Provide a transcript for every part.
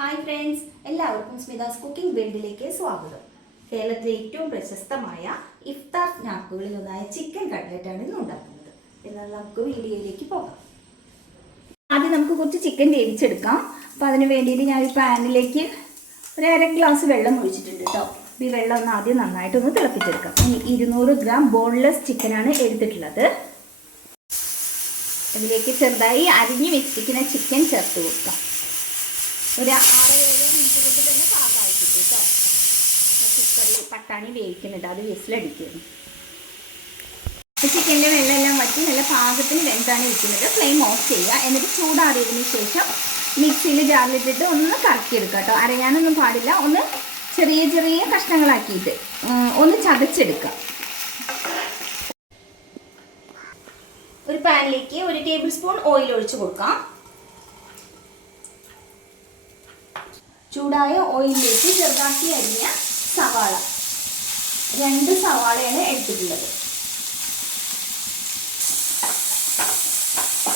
Hi friends, എല്ലാവർക്കും സ്മിതാസ് cooking വേൾഡിലേക്ക് സ്വാഗതം. കേരളത്തിലെ ഏറ്റവും പ്രശസ്തമായ ഇഫ്താർ സ്നാക്കുകളിൽ ഒന്നായ ചിക്കൻ കട്ട്ലറ്റാണ് ഇന്ന് ഉണ്ടാക്കുന്നത്. എന്നാൽ നമുക്ക് വീഡിയോയിലേക്ക് പോകാം. ആദ്യം നമുക്ക് കുറച്ച് ചിക്കൻ വേവിച്ചെടുക്കാം. അപ്പോൾ അതിന് വേണ്ടിയിട്ട് ഞാൻ ഈ പാനിലേക്ക് ഒരു 1/2 ഗ്ലാസ് വെള്ളം ഒഴിച്ചിട്ടുണ്ട് കേട്ടോ. ഈ വെള്ളം ഒന്ന് ആദ്യം നന്നായിട്ടൊന്ന് തിളപ്പിച്ചെടുക്കാം. 200 ഗ്രാം ബോൺലെസ് ചിക്കനാണ് എടുത്തിട്ടുള്ളത്. ഇതിലേക്ക് ചെറുതായി അരിഞ്ഞു വെച്ചിരിക്കുന്ന ചിക്കൻ ചേർത്ത് കൊടുക്കാം. ഒരു 6-7 മിനിറ്റ് കൊണ്ട് തന്നെ പാകമായിട്ടുണ്ട് കേട്ടോ. കുക്കറിൽ പട്ടാണി വേവിക്കുന്നുണ്ട്, അത് വിസിലടിക്കുന്നു. ചിക്കൻ്റെ വെള്ളമെല്ലാം വറ്റി നല്ല പാകത്തിന് വെന്താണ് ഇരിക്കുന്നത്. ഫ്ലെയിം ഓഫ് ചെയ്യുക. എന്നിട്ട് ചൂടാറിയതിന് ശേഷം മിക്സിയിൽ ജാറിലിട്ടിട്ട് ഒന്ന് കറക്കിയെടുക്കുക കേട്ടോ. അരയാനൊന്നും പാടില്ല. ഒന്ന് ചെറിയ ചെറിയ കഷ്ണങ്ങളാക്കിയിട്ട് ഒന്ന് ചതച്ചെടുക്കുക. ഒരു പാനിലേക്ക് 1 ടേബിൾ സ്പൂൺ ഓയിൽ ഒഴിച്ചു കൊടുക്കാം. ചൂടായ ഓയിലിലേക്ക് ചെറുതാക്കി അരിഞ്ഞ സവാള, 2 സവാളയാണ് എടുത്തിട്ടുള്ളത്.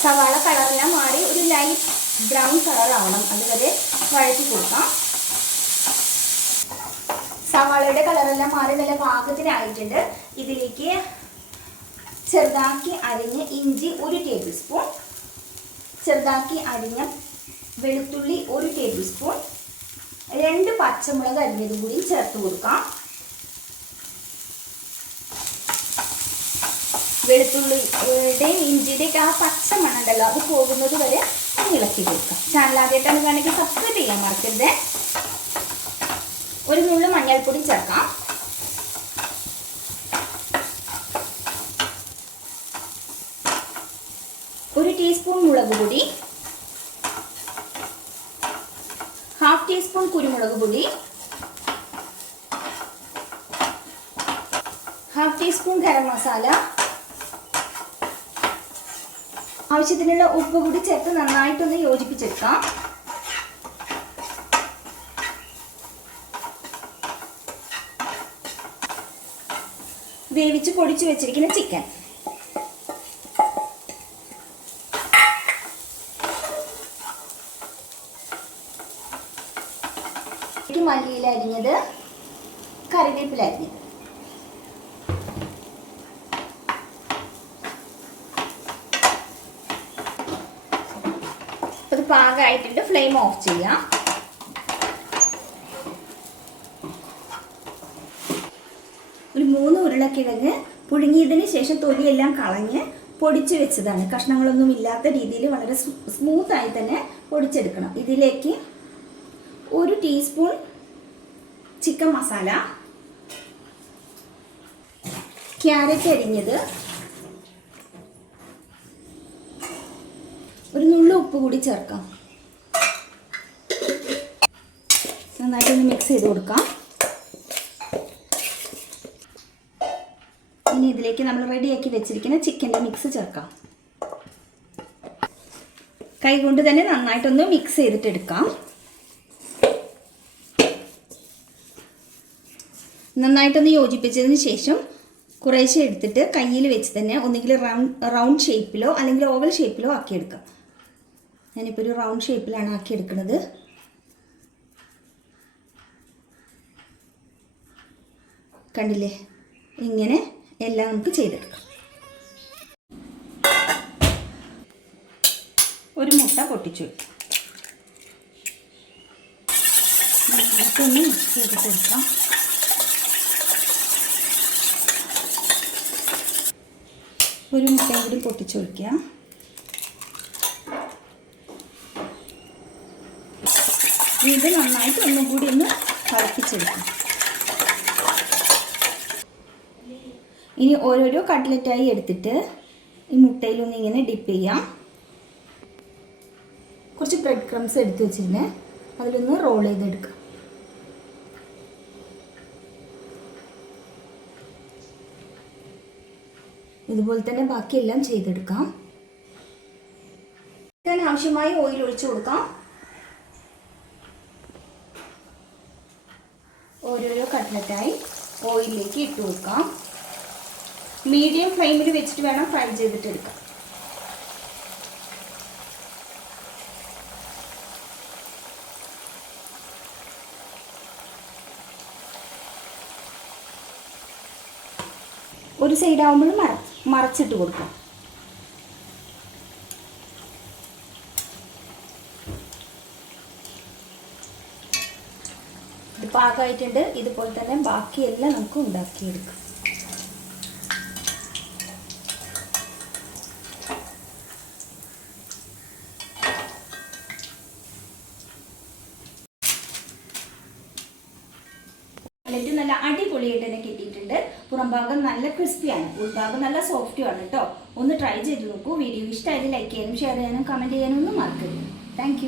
സവാള കളറെല്ലാം മാറി ഒരു ലൈറ്റ് ബ്രൗൺ കളർ ആവണം, അതുവരെ വഴറ്റി കൊടുക്കാം. സവാളയുടെ കളറെല്ലാം മാറി നല്ല പാകത്തിനായിട്ടുണ്ട്. ഇതിലേക്ക് ചെറുതാക്കി അരിഞ്ഞ ഇഞ്ചി 1 ടേബിൾ സ്പൂൺ, ചെറുതാക്കി അരിഞ്ഞ വെളുത്തുള്ളി 1 ടേബിൾ സ്പൂൺ, 2 പച്ചമുളക് അരിഞ്ഞതും കൂടി ചേർത്ത് കൊടുക്കാം. വെളുത്തുള്ളിയുടെയും ഇഞ്ചിയുടെയൊക്കെ ആ പച്ച മണമുണ്ടല്ലോ, അത് പോകുന്നത് വരെ ഇളക്കി കൊടുക്കാം. ചാനൽ ആദ്യമായിട്ടാണ് വേണമെങ്കിൽ സബ്സ്ക്രൈബ് ചെയ്യാൻ മറക്കരുത്. ഒരു നുള്ളു മഞ്ഞൾപ്പൊടി ചേർക്കാം. ഒരു ടീസ്പൂൺ മുളക് പൊടി, 1/2 ടീസ്പൂൺ കുരുമുളക് പൊടി, 1/2 ടീസ്പൂൺ ഗരം മസാല, ആവശ്യത്തിനുള്ള ഉപ്പ് കൂടി ചേർത്ത് നന്നായിട്ടൊന്ന് യോജിപ്പിച്ചെടുക്കാം. വേവിച്ച് പൊടിച്ചു വെച്ചിരിക്കുന്ന ചിക്കൻ, മല്ലിയില അരിഞ്ഞത്, കറിവേപ്പില അരിഞ്ഞത്, അത് പാകമായിട്ടുണ്ട്. ഫ്ലെയിം ഓഫ് ചെയ്യാം. ഒരു 3 ഉരുളക്കിഴങ്ങ് പുഴുങ്ങിയതിന് ശേഷം തൊലിയെല്ലാം കളഞ്ഞ് പൊടിച്ചു വെച്ചതാണ്. കഷ്ണങ്ങളൊന്നും ഇല്ലാത്ത രീതിയിൽ വളരെ സ്മൂത്തായി തന്നെ പൊടിച്ചെടുക്കണം. ഇതിലേക്ക് 1 ടീസ്പൂൺ ചിക്കൻ മസാല, ക്യാരറ്റ് അരിഞ്ഞത്, ഒരു നുള്ളു ഉപ്പ് കൂടി ചേർക്കാം. നന്നായിട്ടൊന്ന് മിക്സ് ചെയ്ത് കൊടുക്കാം. ഇനി ഇതിലേക്ക് നമ്മൾ റെഡിയാക്കി വെച്ചിരിക്കുന്ന ചിക്കൻ്റെ മിക്സ് ചേർക്കാം. കൈകൊണ്ട് തന്നെ നന്നായിട്ടൊന്ന് മിക്സ് ചെയ്തിട്ടെടുക്കാം. നന്നായിട്ടൊന്ന് യോജിപ്പിച്ചതിന് ശേഷം കുറേശ്ശെ എടുത്തിട്ട് കയ്യിൽ വെച്ച് തന്നെ ഒന്നുകിൽ റൗണ്ട് ഷേപ്പിലോ അല്ലെങ്കിൽ ഓവൽ ഷേപ്പിലോ ആക്കിയെടുക്കാം. ഞാനിപ്പോൾ ഒരു റൗണ്ട് ഷേപ്പിലാണ് ആക്കിയെടുക്കുന്നത്. കണ്ടില്ലേ, ഇങ്ങനെ എല്ലാം നമുക്ക് ചെയ്തെടുക്കാം. ഒരു മുട്ട പൊട്ടിച്ചു വയ്ക്കാം. നന്നായിട്ടൊന്ന് മിക്സ് ചെയ്ത് കൊടുക്കാം. ഒരു മുട്ടയും കൂടി പൊട്ടിച്ചു വയ്ക്കുക. ഇത് നന്നായിട്ട് ഒന്നും കൂടി ഒന്ന് തിളപ്പിച്ചെടുക്കാം. ഇനി ഓരോരോ കട്ട്ലറ്റായി എടുത്തിട്ട് ഈ മുട്ടയിലൊന്ന് ഇങ്ങനെ ഡിപ്പ് ചെയ്യാം. കുറച്ച് ബ്രെഡ് ക്രംസ് എടുത്ത് വെച്ചിരുന്നേ, അതിലൊന്ന് റോൾ ചെയ്തെടുക്കാം. ഇതുപോലെ തന്നെ ബാക്കിയെല്ലാം ചെയ്തെടുക്കാം. ഇതിന് ആവശ്യമായി ഓയിൽ ഒഴിച്ചു കൊടുക്കാം. ഓരോരോ കട്ട്ലറ്റായി ഓയിലിലേക്ക് ഇട്ട് കൊടുക്കാം. മീഡിയം ഫ്ലെയിമിൽ വെച്ചിട്ട് വേണം ഫ്രൈ ചെയ്തിട്ടെടുക്കാം. ഒരു സൈഡ് ആകുമ്പോഴും മറച്ചിട്ട് കൊടുക്കാം. ഇത് പാകമായിട്ടുണ്ട്. ഇതുപോലെ തന്നെ ബാക്കിയെല്ലാം നമുക്ക് ഉണ്ടാക്കിയെടുക്കാം. കട്ട്ലറ്റ് നല്ല അടിപൊളിയായിട്ട് തന്നെ കിട്ടിയിട്ടുണ്ട്. പുറം ഭാഗം നല്ല ക്രിസ്പിയാണ്, ഉൾഭാഗം നല്ല സോഫ്റ്റുമാണ് കേട്ടോ. ഒന്ന് ട്രൈ ചെയ്ത് നോക്കൂ. വീഡിയോ ഇഷ്ടമായാലും ലൈക്ക് ചെയ്യാനും ഷെയർ ചെയ്യാനും കമൻറ്റ് ചെയ്യാനും ഒന്നും മറക്കരുത്. താങ്ക്